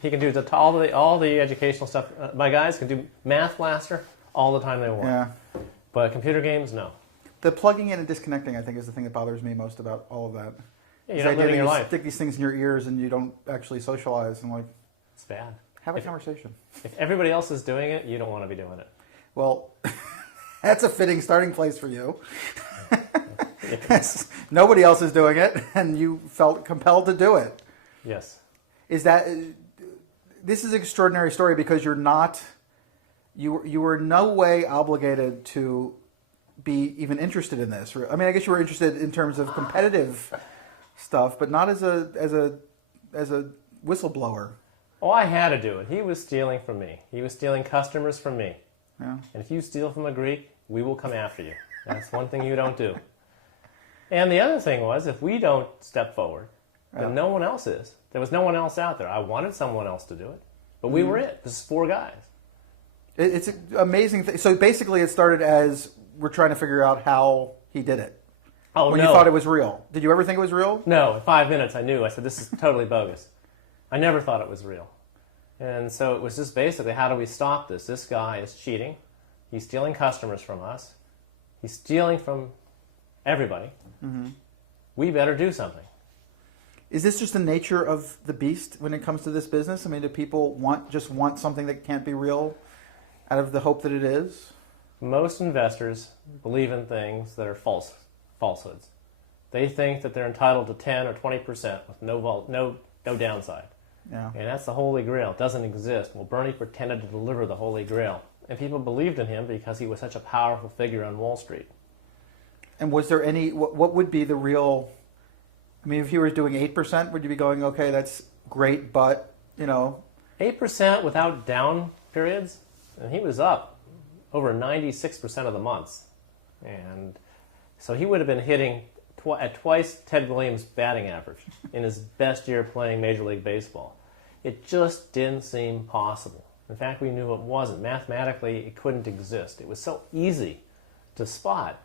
He can do all the educational stuff. My guys can do Math Blaster all the time they want. Yeah. But computer games, no. The plugging in and disconnecting, I think, is the thing that bothers me most about all of that. Yeah, you're not living your life. Stick these things in your ears and you don't actually socialize. And like, it's bad. Have a conversation. If everybody else is doing it, you don't want to be doing it. Well, that's a fitting starting place for you. Nobody else is doing it, and you felt compelled to do it. Yes. This is an extraordinary story because you were in no way obligated to be even interested in this. I mean, I guess you were interested in terms of competitive stuff, but not as a whistleblower. Oh, I had to do it. He was stealing from me. He was stealing customers from me. Yeah. And if you steal from a Greek, we will come after you. That's one thing you don't do. And the other thing was, if we don't step forward, then no one else is. There was no one else out there. I wanted someone else to do it, but we were it. This is 4 guys. It's an amazing thing. So basically it started as we're trying to figure out how he did it. Oh, when no. you thought it was real. Did you ever think it was real? No. In 5 minutes, I knew. I said, this is totally bogus. I never thought it was real. And so it was just basically, how do we stop this? This guy is cheating. He's stealing customers from us. He's stealing from everybody. Mm-hmm. We better do something. Is this just the nature of the beast when it comes to this business? I mean, do people just want something that can't be real out of the hope that it is? Most investors believe in things that are falsehoods. They think that they're entitled to 10 or 20% with no downside. Yeah. And that's the Holy Grail. It doesn't exist. Well, Bernie pretended to deliver the Holy Grail. And people believed in him because he was such a powerful figure on Wall Street. And was there any, what would be the real, I mean, if you were doing 8%, would you be going, okay, that's great, but, 8% without down periods, and he was up over 96% of the months. And so he would have been hitting at twice Ted Williams' batting average in his best year playing Major League Baseball. It just didn't seem possible. In fact, we knew it wasn't. Mathematically, it couldn't exist. It was so easy to spot.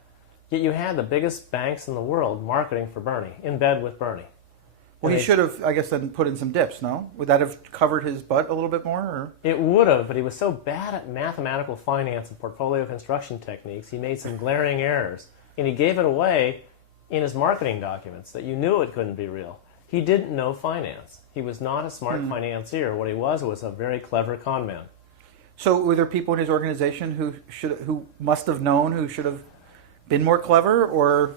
Yet you had the biggest banks in the world marketing for Bernie, in bed with Bernie. Well, he should have, I guess, then put in some dips, no? Would that have covered his butt a little bit more? Or? It would have, but he was so bad at mathematical finance and portfolio construction techniques, he made some glaring errors. And he gave it away in his marketing documents that you knew it couldn't be real. He didn't know finance. He was not a smart financier. What he was a very clever con man. So were there people in his organization who must have known, who should have been more clever? Or,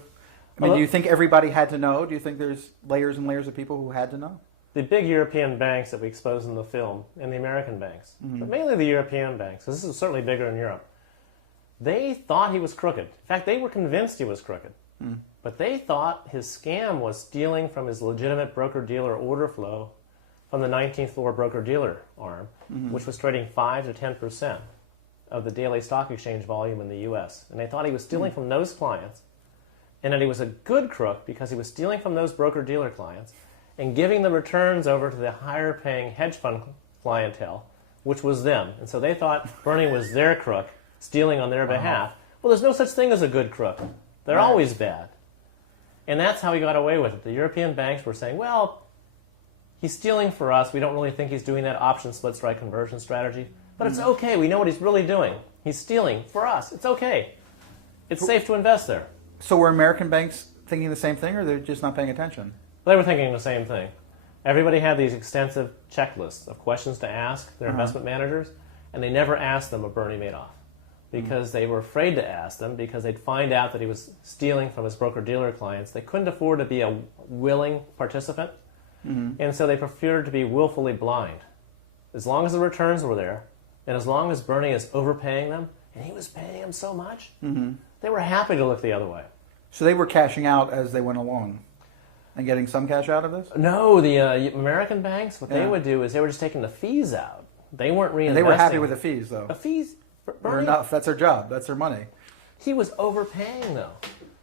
I mean, do you think everybody had to know? Do you think there's layers and layers of people who had to know? The big European banks that we expose in the film, and the American banks, but mainly the European banks, because this is certainly bigger in Europe, they thought he was crooked. In fact, they were convinced he was crooked. But they thought his scam was stealing from his legitimate broker-dealer order flow from the 19th floor broker-dealer arm, which was trading 5 to 10% of the daily stock exchange volume in the U.S. And they thought he was stealing from those clients, and that he was a good crook because he was stealing from those broker-dealer clients and giving the returns over to the higher-paying hedge fund clientele, which was them. And so they thought Bernie was their crook, stealing on their behalf. Well, there's no such thing as a good crook. They're always bad. And that's how he got away with it. The European banks were saying, well, he's stealing for us. We don't really think he's doing that option split strike conversion strategy. But it's okay. We know what he's really doing. He's stealing for us. It's okay. It's safe to invest there. So were American banks thinking the same thing, or they're just not paying attention? They were thinking the same thing. Everybody had these extensive checklists of questions to ask their investment managers, and they never asked them of Bernie Madoff because they were afraid to ask them because they'd find out that he was stealing from his broker-dealer clients. They couldn't afford to be a willing participant, and so they preferred to be willfully blind. As long as the returns were there, and as long as Bernie is overpaying them, and he was paying them so much, they were happy to look the other way. So they were cashing out as they went along and getting some cash out of this? No, the American banks, what they would do is they were just taking the fees out. They weren't reinvesting. And they were happy with the fees, though. The fees, Bernie, enough. That's their job. That's their money. He was overpaying, though.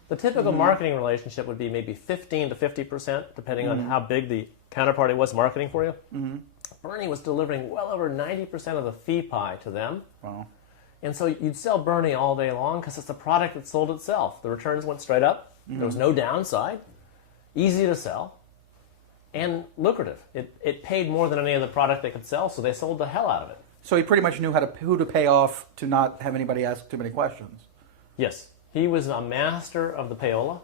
The typical marketing relationship would be maybe 15 to 50%, depending on how big the counterparty was marketing for you. Bernie was delivering well over 90% of the fee pie to them. Wow. And so you'd sell Bernie all day long because it's the product that sold itself. The returns went straight up. There was no downside. Easy to sell. and lucrative. It paid more than any other product they could sell, so they sold the hell out of it. So he pretty much knew who to pay off to not have anybody ask too many questions. Yes. He was a master of the payola,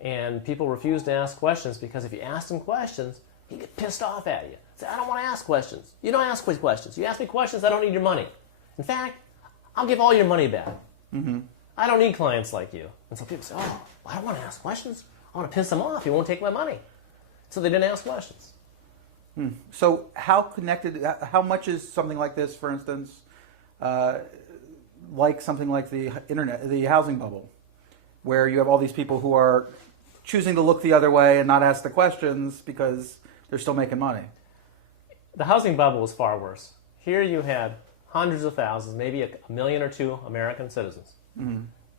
and people refused to ask questions because if you asked him questions, he'd get pissed off at you. Say, I don't want to ask questions. You don't ask me questions. You ask me questions, I don't need your money. In fact, I'll give all your money back. I don't need clients like you. And so people say, oh, I don't want to ask questions. I want to piss him off. He won't take my money. So they didn't ask questions. So how much is something like this, for instance, like something like the internet, the housing bubble, where you have all these people who are choosing to look the other way and not ask the questions because they're still making money? The housing bubble was far worse. Here you had hundreds of thousands, maybe a million or two American citizens.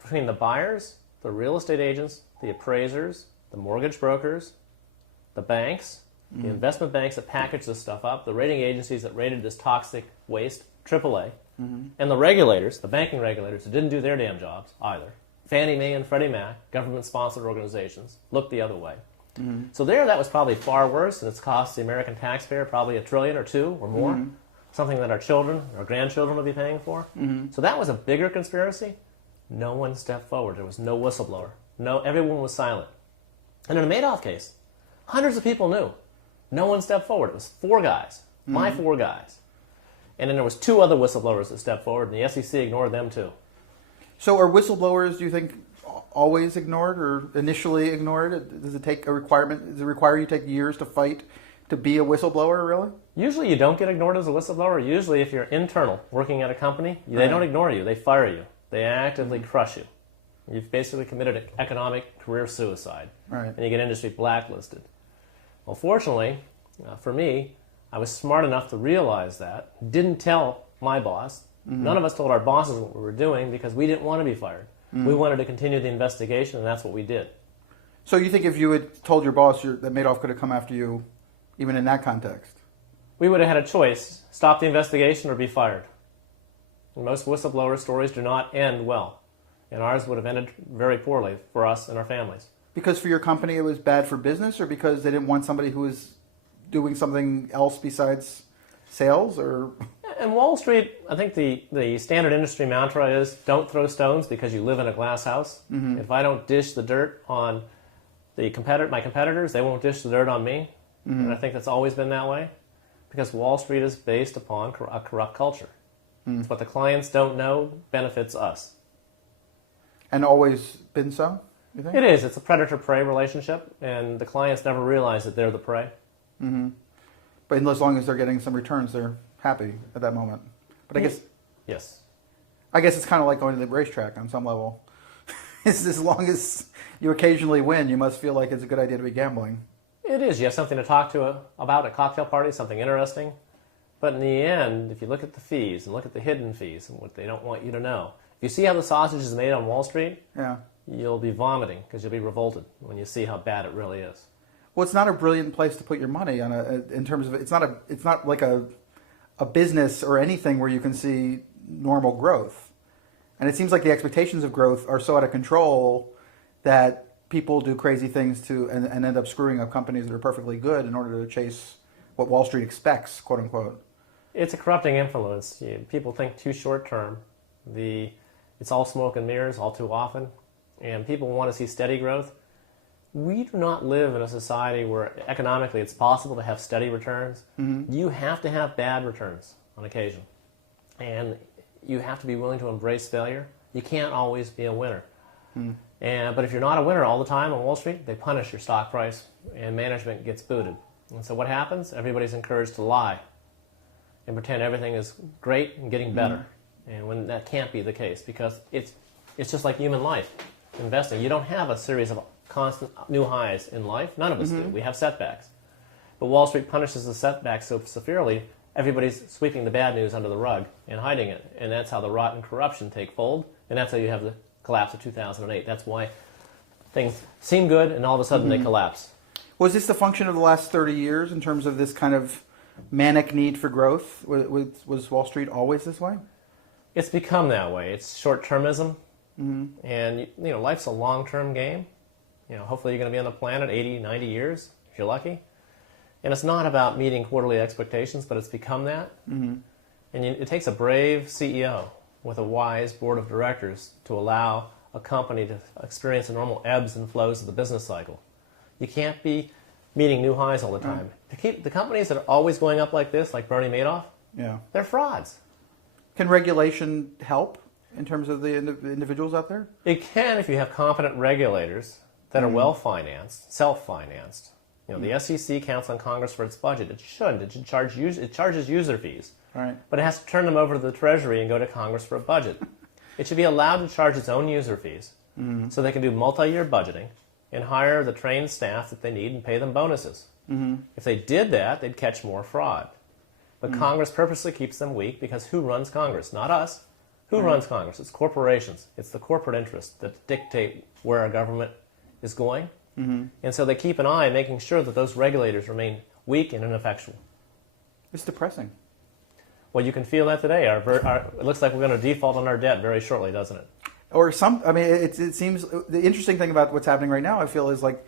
Between the buyers, the real estate agents, the appraisers, the mortgage brokers, the banks, the investment banks that packaged this stuff up, the rating agencies that rated this toxic waste, AAA, and the regulators, the banking regulators, that didn't do their damn jobs either. Fannie Mae and Freddie Mac, government-sponsored organizations, looked the other way. So that was probably far worse, and it's cost the American taxpayer probably $1 trillion or $2 or more, something that our children, our grandchildren will be paying for. So that was a bigger conspiracy. No one stepped forward. There was no whistleblower. Everyone was silent. And in the Madoff case, hundreds of people knew. No one stepped forward. It was 4 guys, my 4 guys. And then there was 2 other whistleblowers that stepped forward, and the SEC ignored them too. So are whistleblowers, do you think, always ignored or initially ignored? Does it take a requirement? Does it require you take years to fight to be a whistleblower, really? Usually you don't get ignored as a whistleblower. Usually if you're internal, working at a company, they don't ignore you. They fire you. They actively crush you. You've basically committed an economic career suicide. And you get industry blacklisted. Well, fortunately, for me, I was smart enough to realize that. Didn't tell my boss. None of us told our bosses what we were doing because we didn't want to be fired. We wanted to continue the investigation, and that's what we did. So you think if you had told your boss that Madoff could have come after you, even in that context? We would have had a choice, stop the investigation or be fired. And most whistleblower stories do not end well, and ours would have ended very poorly for us and our families. Because for your company it was bad for business, or because they didn't want somebody who was doing something else besides sales, or... In Wall Street, I think the standard industry mantra is don't throw stones because you live in a glass house. If I don't dish the dirt on my competitors, they won't dish the dirt on me. And I think that's always been that way because Wall Street is based upon a corrupt culture. It's what the clients don't know benefits us. And always been so, you think? It is. It's a predator-prey relationship, and the clients never realize that they're the prey. But as long as they're getting some returns, they're happy at that moment. But I guess... Yes. I guess it's kind of like going to the racetrack on some level. As long as you occasionally win, you must feel like it's a good idea to be gambling. It is. You have something to talk about at cocktail parties, something interesting. But in the end, if you look at the fees and look at the hidden fees and what they don't want you to know, if you see how the sausage is made on Wall Street, you'll be vomiting because you'll be revolted when you see how bad it really is. Well, it's not a brilliant place to put your money on in terms of it's not like a business or anything where you can see normal growth. And it seems like the expectations of growth are so out of control that people do crazy things and end up screwing up companies that are perfectly good in order to chase what Wall Street expects, quote unquote. It's a corrupting influence. People think too short term. It's all smoke and mirrors all too often. And people want to see steady growth. We do not live in a society where economically it's possible to have steady returns. You have to have bad returns on occasion. And you have to be willing to embrace failure. You can't always be a winner. But if you're not a winner all the time on Wall Street, they punish your stock price and management gets booted. And so what happens? Everybody's encouraged to lie and pretend everything is great and getting better. And when that can't be the case because it's just like human life, investing. You don't have a series of constant new highs in life. None of us do. We have setbacks. But Wall Street punishes the setbacks so severely, everybody's sweeping the bad news under the rug and hiding it. And that's how the rot and corruption take hold. And that's how you have the collapse of 2008. That's why things seem good and all of a sudden they collapse. Was this the function of the last 30 years in terms of this kind of manic need for growth? Was Wall Street always this way? It's become that way. It's short-termism. And life's a long-term game. Hopefully you're going to be on the planet 80, 90 years. if you're lucky. And it's not about meeting quarterly expectations, but it's become that. Mm-hmm. And it takes a brave CEO with a wise board of directors to allow a company to experience the normal ebbs and flows of the business cycle. You can't be meeting new highs all the time. The companies that are always going up like this, like Bernie Madoff, they're frauds. Can regulation help in terms of the individuals out there? It can if you have competent regulators that are well-financed, self-financed. You know, the SEC counts on Congress for its budget. It shouldn't. It charges user fees. Right. But it has to turn them over to the Treasury and go to Congress for a budget. It should be allowed to charge its own user fees so they can do multi-year budgeting and hire the trained staff that they need and pay them bonuses. If they did that, they'd catch more fraud. But Congress purposely keeps them weak because who runs Congress? Not us. Who runs Congress? It's corporations. It's the corporate interests that dictate where our government is going. And so they keep an eye making sure that those regulators remain weak and ineffectual. It's depressing. Well, you can feel that today. It looks like we're going to default on our debt very shortly, doesn't it? Or I mean, it seems the interesting thing about what's happening right now, I feel, is like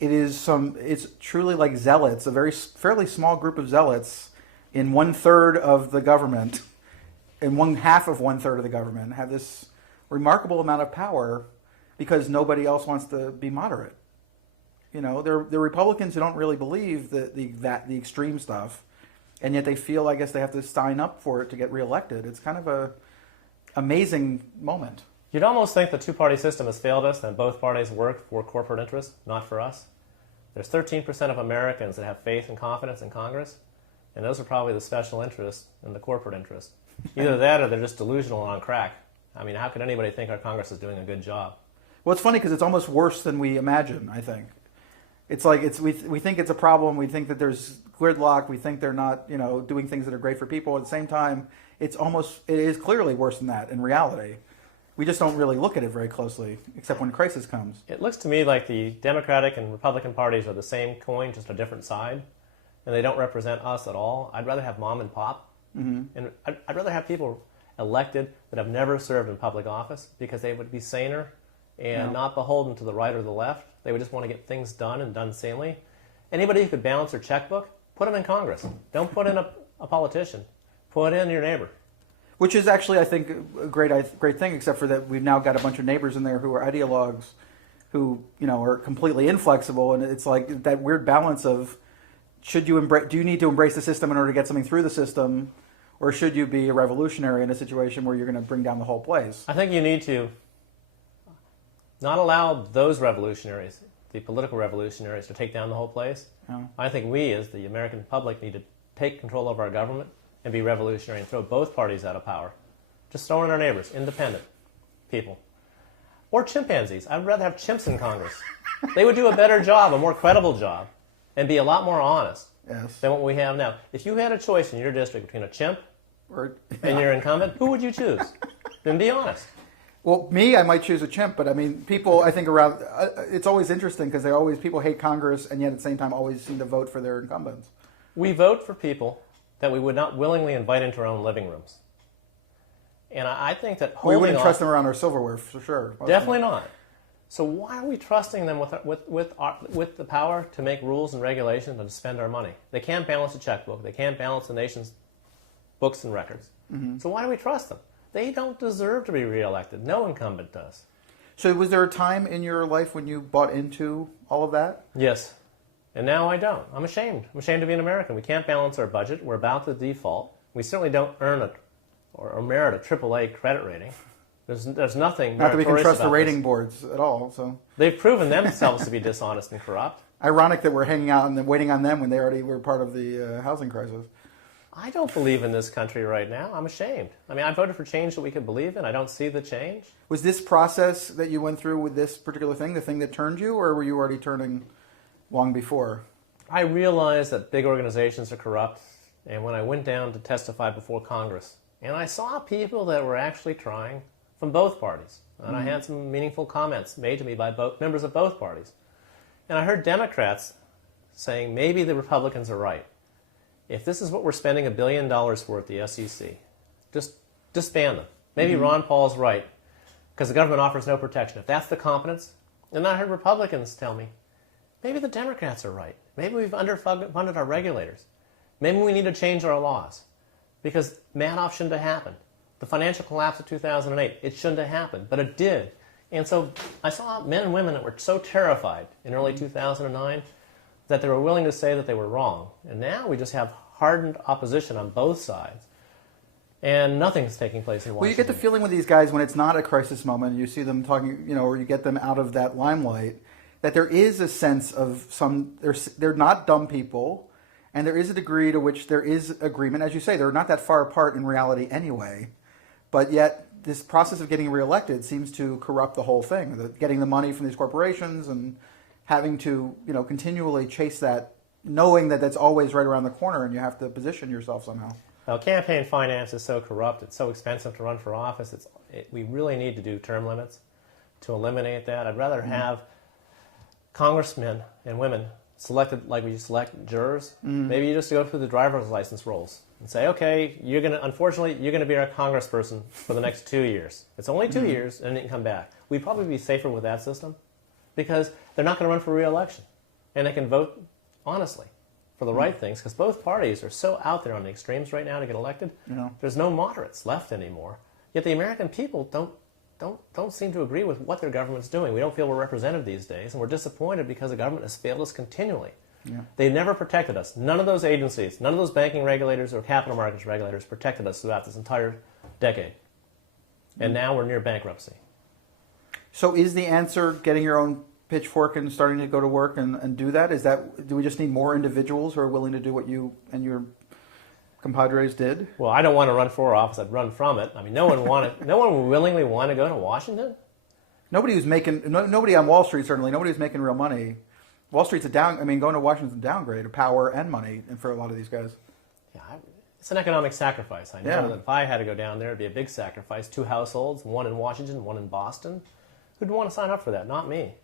it's truly like zealots, a fairly small group of zealots in 1/3 of the government, and 1/2 of 1/3 of the government have this remarkable amount of power because nobody else wants to be moderate. You know, they're Republicans who don't really believe the extreme stuff, and yet they feel, I guess, they have to sign up for it to get reelected. It's kind of a amazing moment. You'd almost think the two-party system has failed us, and both parties work for corporate interests, not for us. There's 13% of Americans that have faith and confidence in Congress, and those are probably the special interests and the corporate interests. Either that or they're just delusional and on crack. I mean, how could anybody think our Congress is doing a good job? Well, it's funny because it's almost worse than we imagine, I think. It's like we think it's a problem. We think that there's gridlock. We think they're not, doing things that are great for people. At the same time, it is clearly worse than that in reality. We just don't really look at it very closely, except when crisis comes. It looks to me like the Democratic and Republican parties are the same coin, just a different side, and they don't represent us at all. I'd rather have mom and pop, and I'd rather have people elected that have never served in public office because they would be saner and not beholden to the right or the left. They would just want to get things done and done sanely. Anybody who could balance their checkbook, put them in Congress. Don't put in a politician. Put in your neighbor. Which is actually, I think, a great thing, except for that we've now got a bunch of neighbors in there who are ideologues who, are completely inflexible. And it's like that weird balance of do you need to embrace the system in order to get something through the system, or should you be a revolutionary in a situation where you're going to bring down the whole place? I think you need to not allow those revolutionaries, the political revolutionaries, to take down the whole place. Oh. I think we, as the American public, need to take control of our government and be revolutionary and throw both parties out of power. Just throw in our neighbors, independent people. Or chimpanzees. I'd rather have chimps in Congress. They would do a better job, a more credible job, and be a lot more honest than what we have now. If you had a choice in your district between a chimp and your incumbent, who would you choose? Then be honest. Well, I might choose a chimp, but I mean, people, I think around, it's always interesting because people hate Congress and yet at the same time always seem to vote for their incumbents. We vote for people that we would not willingly invite into our own living rooms. And I think that we wouldn't trust them around our silverware, for sure. Definitely not. So why are we trusting them with the power to make rules and regulations and to spend our money? They can't balance a checkbook. They can't balance the nation's books and records. Mm-hmm. So why do we trust them? They don't deserve to be reelected. No incumbent does. So was there a time in your life when you bought into all of that? Yes. And now I don't. I'm ashamed. I'm ashamed to be an American. We can't balance our budget. We're about to default. We certainly don't earn or merit a AAA credit rating. There's nothing. Not that we can trust the rating boards at all. So they've proven themselves to be dishonest and corrupt. Ironic that we're hanging out and waiting on them when they already were part of the housing crisis. I don't believe in this country right now. I'm ashamed. I mean, I voted for change that we could believe in. I don't see the change. Was this process that you went through with this particular thing the thing that turned you, or were you already turning long before? I realized that big organizations are corrupt, and when I went down to testify before Congress, and I saw people that were actually trying from both parties, and I had some meaningful comments made to me by members of both parties, and I heard Democrats saying maybe the Republicans are right. If this is what we're spending $1 billion for at the SEC, just disband them. Maybe Ron Paul's right, because the government offers no protection. If that's the competence, and I heard Republicans tell me, maybe the Democrats are right. Maybe we've underfunded our regulators. Maybe we need to change our laws. Because Madoff shouldn't have happened. The financial collapse of 2008, it shouldn't have happened, but it did. And so I saw men and women that were so terrified in early 2009 that they were willing to say that they were wrong. And now we just have hardened opposition on both sides. And nothing's taking place in Washington. Well, you get the feeling with these guys when it's not a crisis moment, you see them talking, or you get them out of that limelight, that there is a sense of they're not dumb people, and there is a degree to which there is agreement. As you say, they're not that far apart in reality anyway, but yet this process of getting reelected seems to corrupt the whole thing, getting the money from these corporations and having to, continually chase that, knowing that that's always right around the corner and you have to position yourself somehow. Well, campaign finance is so corrupt. It's so expensive to run for office. We really need to do term limits to eliminate that. I'd rather have congressmen and women selected like we select jurors. Maybe you just go through the driver's license rolls and say, okay, unfortunately, you're going to be our congressperson for the next 2 years. It's only 2 years, and then you can come back. We'd probably be safer with that system because they're not going to run for re-election, and they can vote honestly for the right things, because both parties are so out there on the extremes right now to get elected. There's no moderates left anymore. Yet the American people don't seem to agree with what their government's doing. We don't feel we're represented these days, and we're disappointed because the government has failed us continually. They never protected us. None of those agencies, none of those banking regulators or capital markets regulators protected us throughout this entire decade. And now we're near bankruptcy. So is the answer getting your own pitchfork and starting to go to work and do that? Do we just need more individuals who are willing to do what you and your compadres did? Well, I don't want to run for office. I'd run from it. I mean, no one would willingly want to go to Washington. Nobody on Wall Street, certainly. Nobody who's making real money. Wall Street's going to Washington's a downgrade of power and money for a lot of these guys. Yeah, it's an economic sacrifice. I know that if I had to go down there, it'd be a big sacrifice. 2 households, one in Washington, one in Boston. Who'd want to sign up for that? Not me.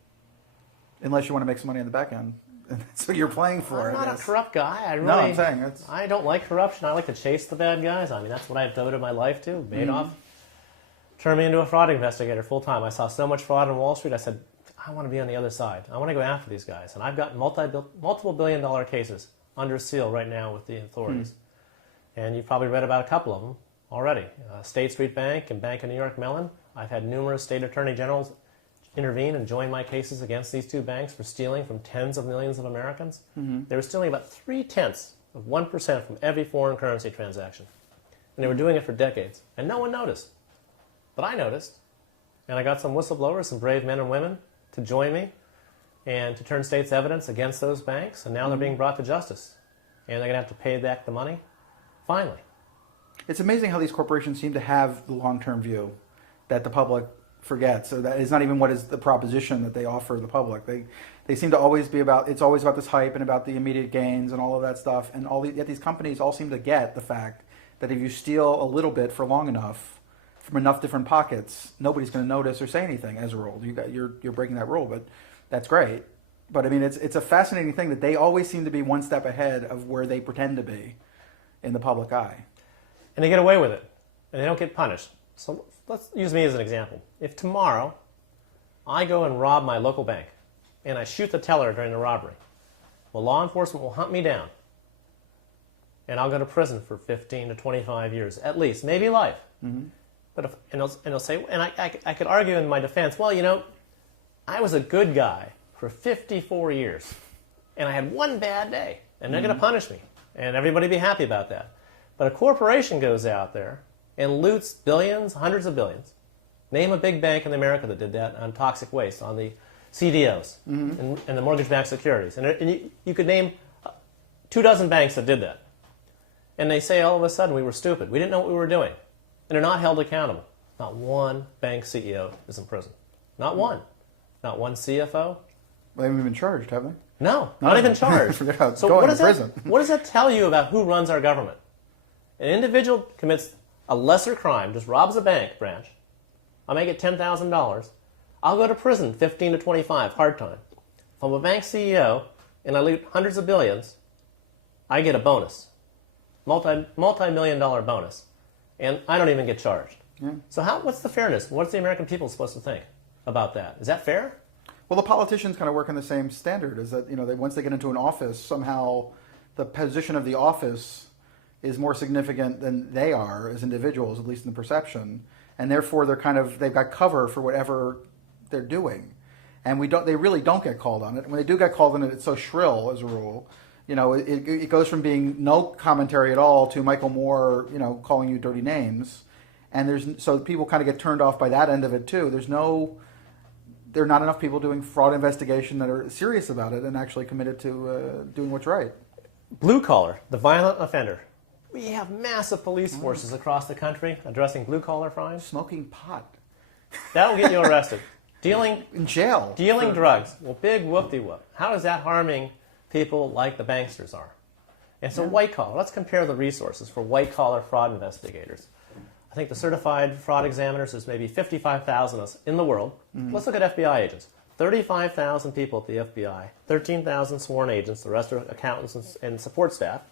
Unless you want to make some money on the back end. That's what you're playing for. I'm not a corrupt guy. I'm saying I don't like corruption. I like to chase the bad guys. I mean, that's what I've devoted my life to. Madoff turned me into a fraud investigator full time. I saw so much fraud on Wall Street. I said, I want to be on the other side. I want to go after these guys. And I've got multiple billion-dollar cases under seal right now with the authorities. And you've probably read about a couple of them already. State Street Bank and Bank of New York Mellon. I've had numerous state attorney generals intervene and join my cases against these 2 banks for stealing from tens of millions of Americans. They were stealing about 0.3% from every foreign currency transaction. And they were doing it for decades. And no one noticed. But I noticed. And I got some whistleblowers, some brave men and women to join me and to turn state's evidence against those banks. And now they're being brought to justice. And they're going to have to pay back the money. Finally. It's amazing how these corporations seem to have the long-term view that the public forgets. So that is not even what is the proposition that they offer the public. They seem to always be it's always about this hype and about the immediate gains and all of that stuff. And yet these companies all seem to get the fact that if you steal a little bit for long enough from enough different pockets, nobody's going to notice or say anything as a rule. You're breaking that rule, but that's great. But I mean, it's a fascinating thing that they always seem to be one step ahead of where they pretend to be in the public eye. And they get away with it, and they don't get punished. So let's use me as an example. If tomorrow I go and rob my local bank and I shoot the teller during the robbery, well, law enforcement will hunt me down and I'll go to prison for 15 to 25 years at least, maybe life. But they'll say, and I could argue in my defense, well, I was a good guy for 54 years and I had one bad day and they're going to punish me and everybody be happy about that. But a corporation goes out there and loots billions, hundreds of billions. Name a big bank in America that did that on toxic waste, on the CDOs and the mortgage-backed securities. And you could name 24 banks that did that. And they say all of a sudden we were stupid. We didn't know what we were doing. And they're not held accountable. Not one bank CEO is in prison. Not one. Not one CFO. Well, they haven't even been charged, have they? No, not even charged. So what does that tell you about who runs our government? An individual commits a lesser crime, just robs a bank branch. I'll make it $10,000. I'll go to prison 15 to 25, hard time. If I'm a bank CEO and I loot hundreds of billions, I get a bonus, multi-million-dollar bonus, and I don't even get charged. So what's the fairness? What's the American people supposed to think about that? Is that fair? Well, the politicians kind of work in the same standard. Is that once they get into an office, somehow the position of the office is more significant than they are as individuals, at least in the perception, and therefore they've got cover for whatever they're doing, and they really don't get called on it. When they do get called on it, it's so shrill as a rule. It goes from being no commentary at all to Michael Moore, calling you dirty names, and so people kind of get turned off by that end of it too. There are not enough people doing fraud investigation that are serious about it and actually committed to doing what's right. Blue collar, the violent offender. We have massive police forces across the country addressing blue collar crimes. Smoking pot. That'll get you arrested. Dealing in jail. Dealing drugs. Well, big whoop-de-whoop. How is that harming people like the banksters are? And so white collar. Let's compare the resources for white collar fraud investigators. I think the certified fraud examiners, there's maybe 55,000 in the world. Let's look at FBI agents. 35,000 people at the FBI, 13,000 sworn agents, the rest are accountants and support staff.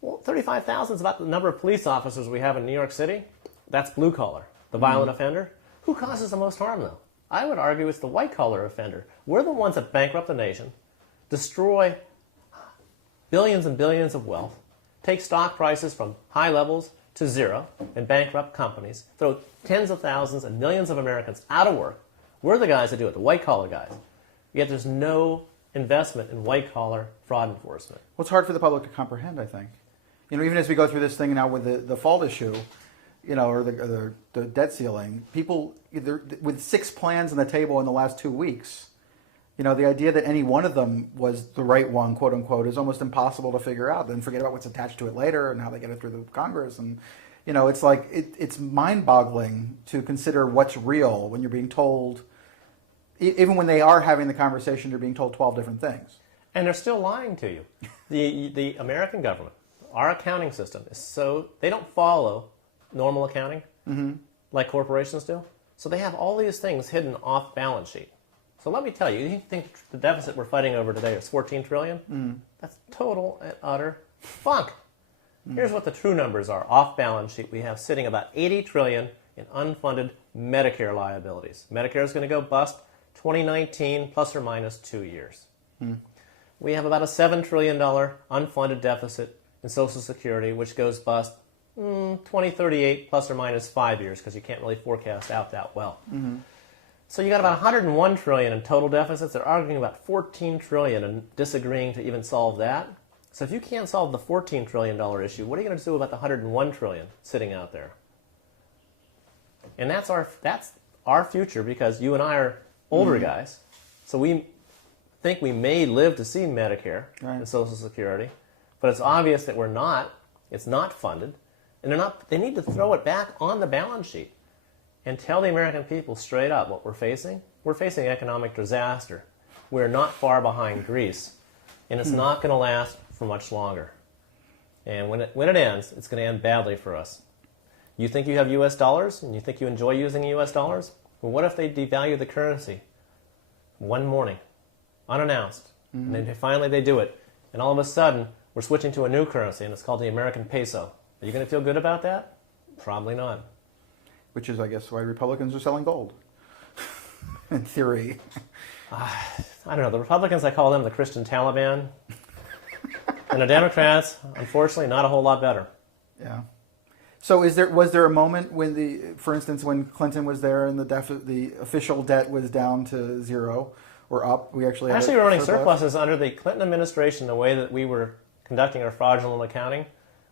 Well, 35,000 is about the number of police officers we have in New York City. That's blue collar, the violent offender. Who causes the most harm, though? I would argue it's the white collar offender. We're the ones that bankrupt the nation, destroy billions and billions of wealth, take stock prices from high levels to zero, and bankrupt companies, throw tens of thousands and millions of Americans out of work. We're the guys that do it, the white-collar guys. Yet there's no investment in white-collar fraud enforcement. Well, it's hard for the public to comprehend, I think. Even as we go through this thing now with the default issue, or the debt ceiling, people, with 6 plans on the table in the last 2 weeks, the idea that any one of them was the right one, quote unquote, is almost impossible to figure out. Then forget about what's attached to it later and how they get it through the Congress. And, it's like, it's mind-boggling to consider what's real when you're being told, even when they are having the conversation, you're being told 12 different things. And they're still lying to you. The American government, our accounting system, they don't follow normal accounting like corporations do. So they have all these things hidden off balance sheet. So let me tell you, you think the deficit we're fighting over today is $14 trillion? That's total and utter funk. Here's what the true numbers are. Off balance sheet, we have sitting about $80 trillion in unfunded Medicare liabilities. Medicare is going to go bust 2019 plus or minus 2 years. We have about a $7 trillion unfunded deficit in Social Security, which goes bust 2038 plus or minus 5 years, because you can't really forecast out that well. So you got about 101 trillion in total deficits. They're arguing about 14 trillion and disagreeing to even solve that. So if you can't solve the $14 trillion issue, what are you going to do about the 101 trillion sitting out there? And that's our future, because you and I are older guys. So we think we may live to see Medicare and Social Security, but it's obvious that we're not. It's not funded, and they need to throw it back on the balance sheet and tell the American people straight up what we're facing. We're facing economic disaster. We're not far behind Greece, and it's not going to last for much longer. And when it ends, it's going to end badly for us. You think you have U.S. dollars, and you think you enjoy using U.S. dollars? Well, what if they devalue the currency one morning, unannounced, and then finally they do it, and all of a sudden we're switching to a new currency, and it's called the American peso. Are you going to feel good about that? Probably not. Which is, I guess, why Republicans are selling gold, in theory. I don't know. The Republicans, I call them the Christian Taliban. And the Democrats, unfortunately, not a whole lot better. Yeah. So was there a moment when for instance, when Clinton was there and the official debt was down to zero or up? We actually were running surpluses under the Clinton administration. The way that we were conducting our fraudulent accounting,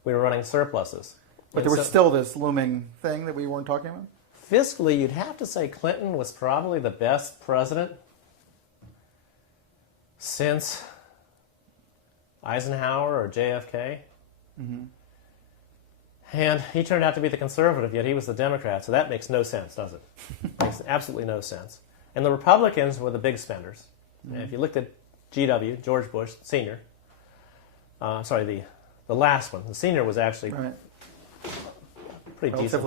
we were running surpluses. But there was still this looming thing that we weren't talking about? Fiscally, you'd have to say Clinton was probably the best president since Eisenhower or JFK. And he turned out to be the conservative, yet he was the Democrat, so that makes no sense, does it? Makes absolutely no sense. And the Republicans were the big spenders. If you looked at GW, George Bush Sr., the last one, the senior was actually pretty decent.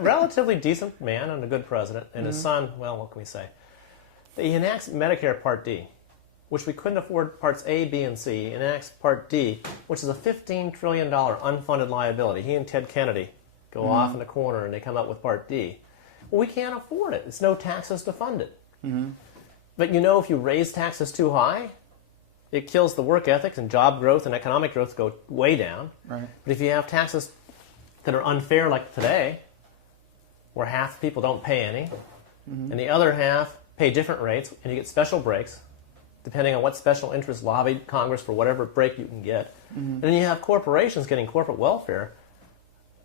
Relatively decent man and a good president. And his son, well, what can we say? He enacts Medicare Part D, which we couldn't afford Parts A, B, and C. He enacts Part D, which is a $15 trillion unfunded liability. He and Ted Kennedy go off in the corner and they come up with Part D. Well, we can't afford it. There's no taxes to fund it. But you know, if you raise taxes too high, it kills the work ethics, and job growth and economic growth go way down. Right. But if you have taxes that are unfair, like today, where half the people don't pay any, and the other half pay different rates, and you get special breaks, depending on what special interest lobbied Congress for whatever break you can get. And then you have corporations getting corporate welfare,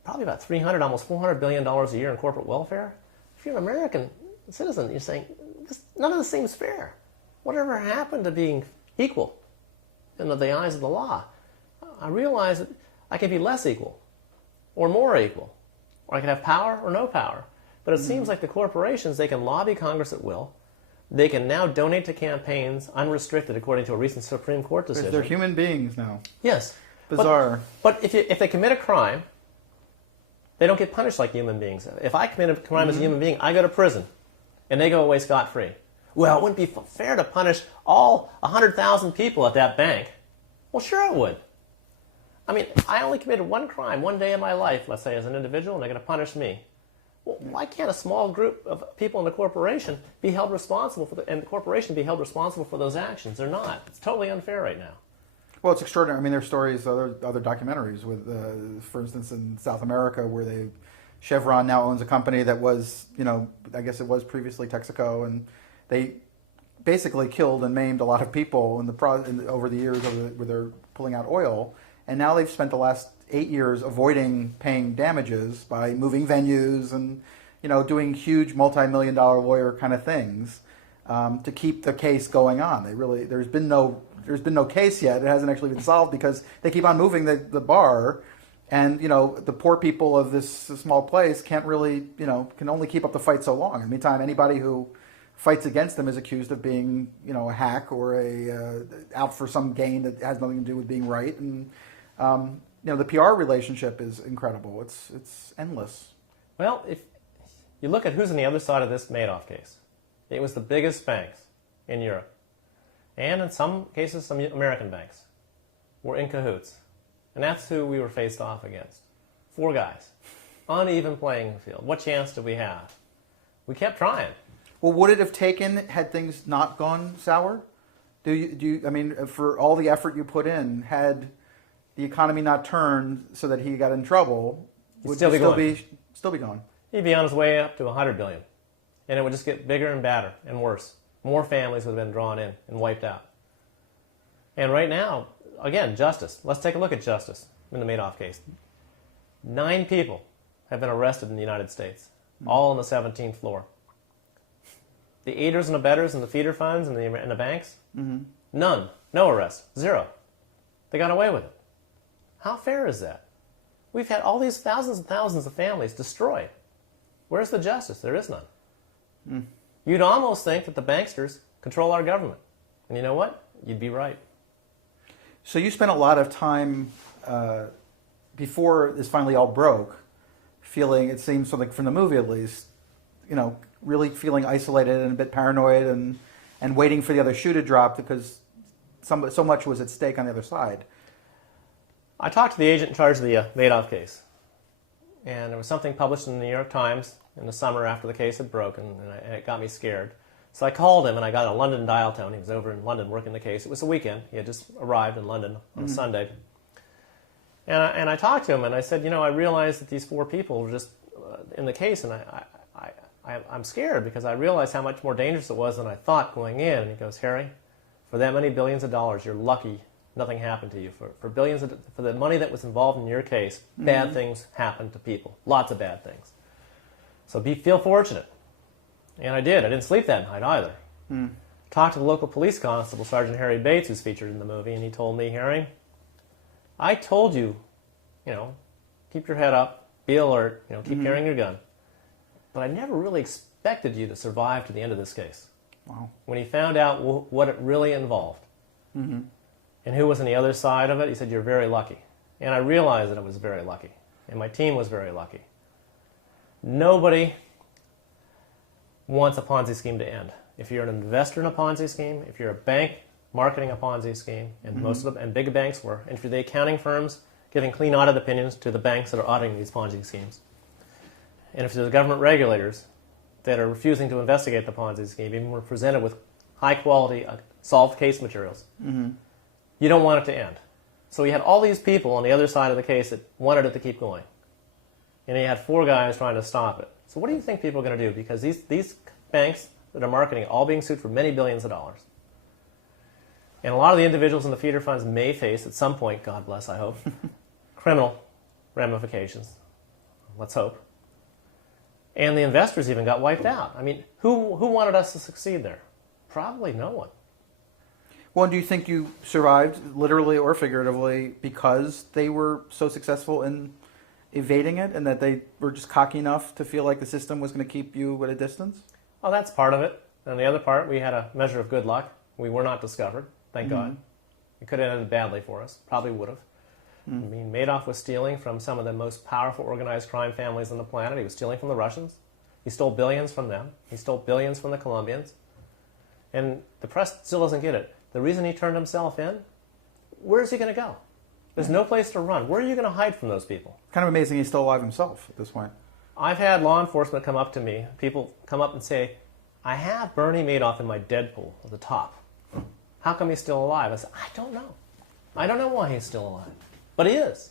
probably about $300, almost $400 billion a year in corporate welfare. If you're an American citizen, you're saying, none of this seems fair. Whatever happened to being equal in the eyes of the law? I realize that I can be less equal or more equal, or I can have power or no power. But it seems like the corporations, they can lobby Congress at will. They can now donate to campaigns unrestricted, according to a recent Supreme Court decision. They're human beings now. Yes. Bizarre. But if they commit a crime, they don't get punished like human beings. If I commit a crime as a human being, I go to prison, and they go away scot-free. Well, it wouldn't be fair to punish all 100,000 people at that bank. Well, sure it would. I mean, I only committed one crime one day in my life, let's say, as an individual, and they're going to punish me. Well, why can't a small group of people in the corporation be held responsible and the corporation be held responsible for those actions? They're not. It's totally unfair right now. Well, it's extraordinary. I mean, there's stories, other documentaries with, for instance, in South America, where Chevron now owns a company that was, I guess it was previously Texaco, and they basically killed and maimed a lot of people over the years where they're pulling out oil, and now they've spent the last 8 years avoiding paying damages by moving venues and doing huge multi-million-dollar lawyer kind of things to keep the case going on. There's been no case yet. It hasn't actually been solved because they keep on moving the bar, and the poor people of this small place can't really can only keep up the fight so long. In the meantime, anybody who fights against them is accused of being a hack or out for some gain that has nothing to do with being right. And the PR relationship is incredible. It's endless. Well, if you look at who's on the other side of this Madoff case, it was the biggest banks in Europe, and in some cases, some American banks were in cahoots, and that's who we were faced off against. 4 guys, uneven playing field. What chance did we have? We kept trying. Well, would it have taken had things not gone sour? Do you? I mean, for all the effort you put in, had the economy not turned so that he got in trouble, would he still be gone? He'd be on his way up to $100 billion, and it would just get bigger and badder and worse. More families would have been drawn in and wiped out. And right now, again, justice. Let's take a look at justice in the Madoff case. 9 people have been arrested in the United States, all on the 17th floor. The aiders and abettors and the feeder funds and the banks, none. No arrests. 0. They got away with it. How fair is that? We've had all these thousands and thousands of families destroyed. Where's the justice? There is none. You'd almost think that the banksters control our government. And you know what? You'd be right. So you spent a lot of time before this finally all broke, feeling, it seems something from the movie at least, really feeling isolated and a bit paranoid and waiting for the other shoe to drop because so much was at stake on the other side. I talked to the agent in charge of the Madoff case, and there was something published in the New York Times in the summer after the case had broken, and it got me scared. So I called him, and I got a London dial tone. He was over in London working the case. It was a weekend. He had just arrived in London on a Sunday. And I talked to him, and I said, I realized that these 4 people were just in the case, and I'm scared because I realized how much more dangerous it was than I thought going in. And he goes, Harry, for that many billions of dollars, you're lucky nothing happened to you. For the money that was involved in your case, bad things happen to people. Lots of bad things. So feel fortunate. And I did. I didn't sleep that night either. Talked to the local police constable, Sergeant Harry Bates, who's featured in the movie, and he told me, Harry, I told you, keep your head up, be alert, keep carrying your gun. But I never really expected you to survive to the end of this case. Wow. When he found out what it really involved and who was on the other side of it, he said, you're very lucky. And I realized that I was very lucky, and my team was very lucky. Nobody wants a Ponzi scheme to end. If you're an investor in a Ponzi scheme, if you're a bank marketing a Ponzi scheme, and most of them, and big banks were, and for the accounting firms giving clean audit opinions to the banks that are auditing these Ponzi schemes, and if there's government regulators that are refusing to investigate the Ponzi scheme, even when we're presented with high quality, solved case materials. Mm-hmm. You don't want it to end. So you had all these people on the other side of the case that wanted it to keep going. And you had 4 guys trying to stop it. So what do you think people are going to do? Because these banks that are marketing all being sued for many billions of dollars. And a lot of the individuals in the feeder funds may face, at some point, God bless, I hope, criminal ramifications. Let's hope. And the investors even got wiped out. I mean, who wanted us to succeed there? Probably no one. Well, do you think you survived, literally or figuratively, because they were so successful in evading it, and that they were just cocky enough to feel like the system was going to keep you at a distance? Well, that's part of it. And the other part, we had a measure of good luck. We were not discovered, thank God. It could have ended badly for us. Probably would have. I mean, Madoff was stealing from some of the most powerful organized crime families on the planet. He was stealing from the Russians. He stole billions from them. He stole billions from the Colombians. And the press still doesn't get it. The reason he turned himself in, where is he going to go? There's no place to run. Where are you going to hide from those people? Kind of amazing he's still alive himself at this point. I've had law enforcement come up to me. People come up and say, I have Bernie Madoff in my Deadpool at the top. How come he's still alive? I said, I don't know. I don't know why he's still alive. But he is.